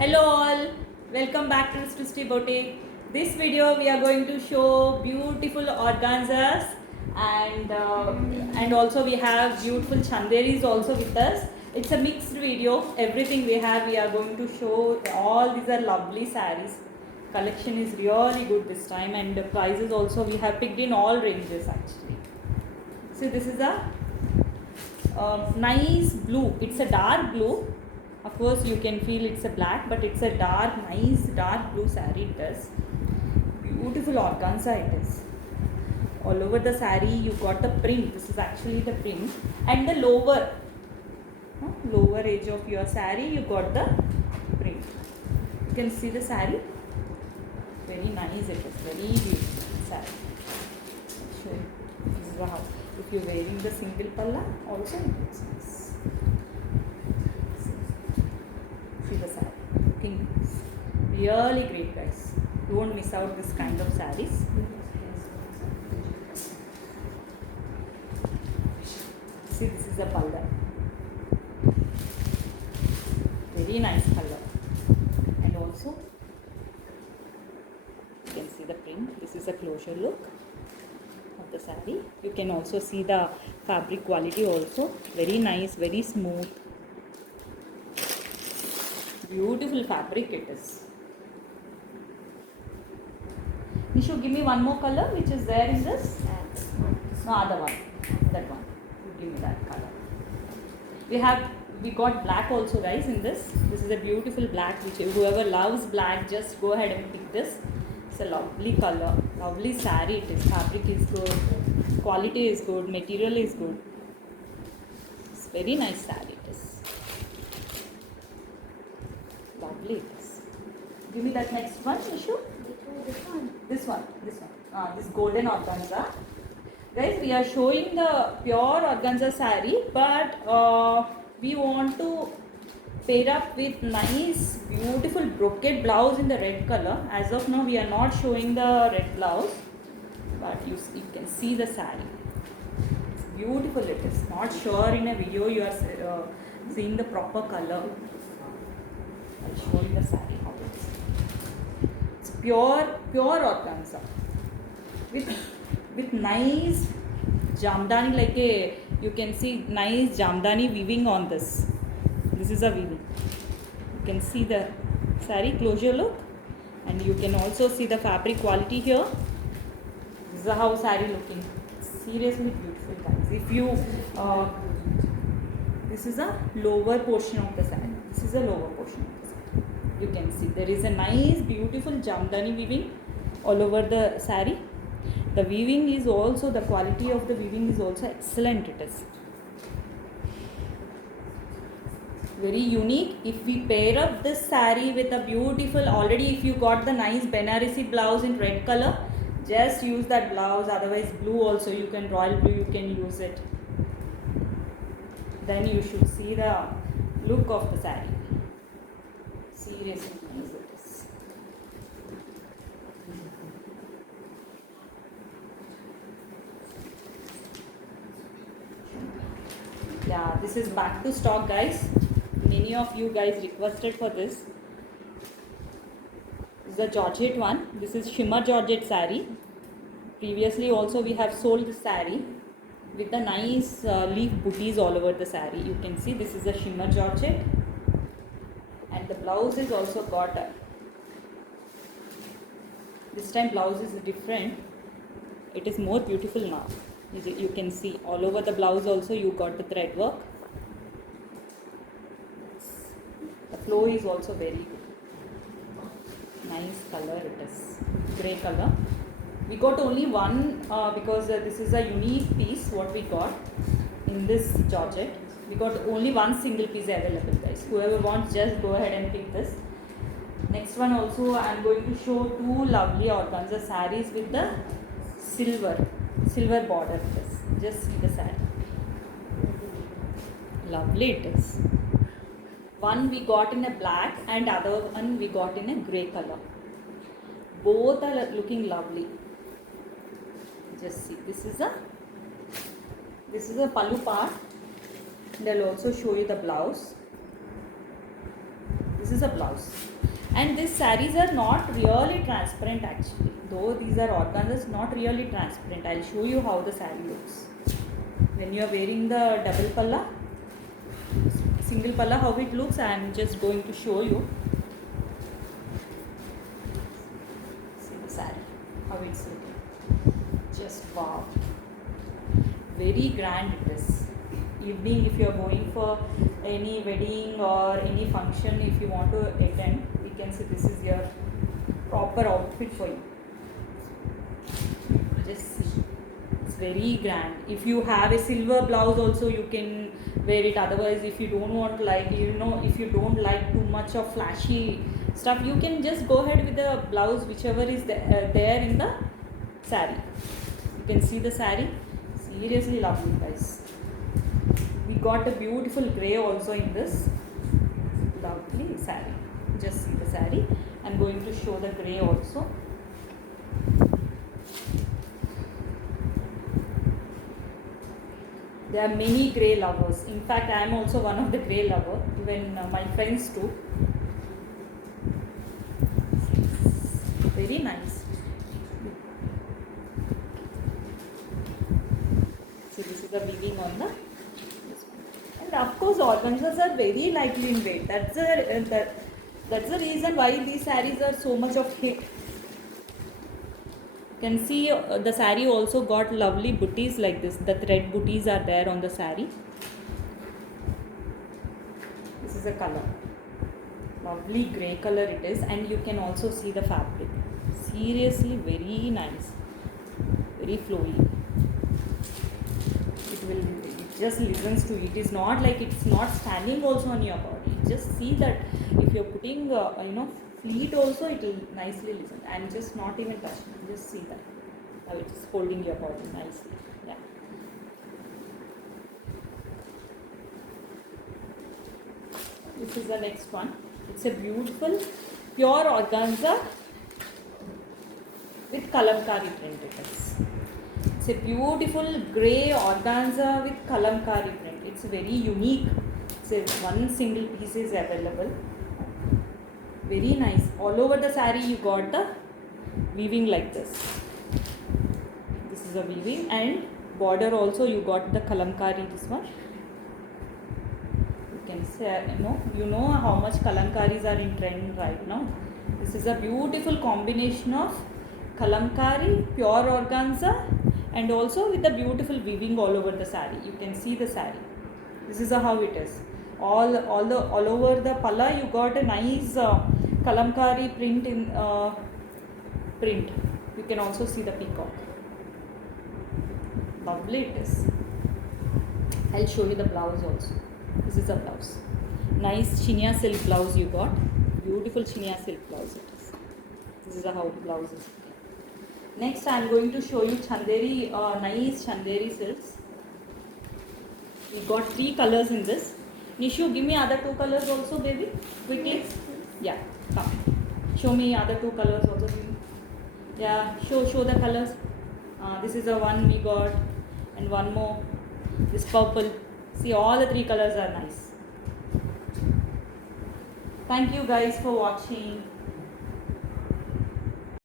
Hello all, welcome back to Srishti Boutique. This video we are going to show beautiful organzas and also we have beautiful chanderis also with us. It's a mixed video. Everything we have we are going to show. All these are lovely sarees. Collection is really good this time and the prices also we have picked in all ranges actually. So this is a nice blue. It's a dark blue. Of course you can feel it's a black, but it's a dark, nice dark blue saree it is. Beautiful organza it is. All over the saree you got the print. This is actually the print. And the lower edge of your saree you got the print. You can see the saree. Very nice it is. Very beautiful saree. Sure. This is how. If you're wearing the single palla also it looks nice. See the saree. Looking nice. Really great guys. Don't miss out this kind of sarees. See, this is a palla. Very nice color. And also you can see the print. This is a closure look of the saree. You can also see the fabric quality also. Very nice, very smooth. Beautiful fabric it is. Nishu, give me one more color which is there in this. No, other one. That one. Give me that color. We got black also guys in this. This is a beautiful black which whoever loves black just go ahead and pick this. It's a lovely color. Lovely saree it is. Fabric is good. Quality is good. Material is good. It's very nice saree it is. Lovely it is. Give me that next one, Nishu. This one. This golden organza. Guys, we are showing the pure organza saree, but we want to pair up with nice, beautiful brocade blouse in the red color. As of now, we are not showing the red blouse, but you can see the saree. It's beautiful it is. Not sure in a video you are seeing the proper color. I'll show you the saree how it is. It's pure organza with nice jamdani, like you can see nice jamdani weaving on this. This is a weaving. You can see the saree closure look, and you can also see the fabric quality here. This is how saree looking. Seriously beautiful guys. If you this is a lower portion of the saree. This is a lower portion of the saree. You can see there is a nice beautiful jamdani weaving all over the saree. The weaving is also, the quality of the weaving is also excellent it is. Very unique. If we pair up this saree with a beautiful, already if you got the nice Banarasi blouse in red color, just use that blouse. Otherwise blue also, you can, royal blue you can use it. Then you should see the look of the saree. Seriously nice it is. Yeah, this is back to stock guys. Many of you guys requested for this. This is the Georgette one. This is shimmer Georgette saree. Previously also we have sold this saree with the nice leaf booties all over the saree. You can see this is a shimmer Georgette, and the blouse is also got a, this time blouse is different. It is more beautiful now. You can see all over the blouse also you got the thread work. The flow is also very good. Nice color it is. Grey color. We got only one because this is a unique piece what we got in this Georgette. We got only one single piece available guys. Whoever wants just go ahead and pick this. Next one also I am going to show two lovely organza sarees with the silver border it is. Just see the saree. Lovely it is. One we got in a black and other one we got in a grey color. Both are looking lovely. Just see, this is a pallu part. They'll also show you the blouse. This is a blouse. And these sarees are not really transparent actually. Though these are organzas, not really transparent. I'll show you how the saree looks. When you are wearing the double palla, single palla, how it looks, I am just going to show you. See the saree, how it's looking. Just wow. Very grand it is. Evening, if you are going for any wedding or any function, if you want to attend, you can see this is your proper outfit for you. Just see, it's very grand. If you have a silver blouse also, you can wear it. Otherwise, if you don't want, like, if you don't like too much of flashy stuff, you can just go ahead with the blouse whichever is there in the saree. You can see the saree. Seriously lovely, guys. We got a beautiful grey also in this lovely saree. Just see the saree. I'm going to show the grey also. There are many grey lovers. In fact, I am also one of the grey lover. Even my friends too. Very nice. See, this is the weaving on the. And of course, organzas are very lightly in weight. That's the reason why these sarees are so much of hit. You can see the saree also got lovely booties like this. The thread booties are there on the saree. This is a color. Lovely grey color it is, and you can also see the fabric. Seriously, very nice. Very flowy. It just listens to it. Is not like it's not standing also on your body. Just see that if you're putting fleet also, it will nicely listen. And just not even touching. Just see that how it's holding your body nicely. Yeah. This is the next one. It's a beautiful pure organza with kalamkari print. It is. It's a beautiful grey organza with kalamkari print. It's very unique. It's one single piece is available. Very nice. All over the saree you got the weaving like this. This is a weaving, and border also you got the kalamkari, this one. You can say, you know how much kalamkaris are in trend right now. This is a beautiful combination of kalamkari, pure organza, and also with the beautiful weaving all over the saree. You can see the saree. This is how it is. All over the palla you got a nice kalamkari print in print. You can also see the peacock. Lovely it is. I'll show you the blouse also. This is a blouse. Nice chinia silk blouse you got. Beautiful chinia silk blouse it is. This is how the blouse is. Next I am going to show you chanderi, nice chanderi silks. We got 3 colors in this. Nishu, give me other 2 colors also, baby. Quickly. Yeah, come. Show me other 2 colors also. Yeah, show the colors. This is the one we got, and one more. This purple. See, all the 3 colors are nice. Thank you guys for watching.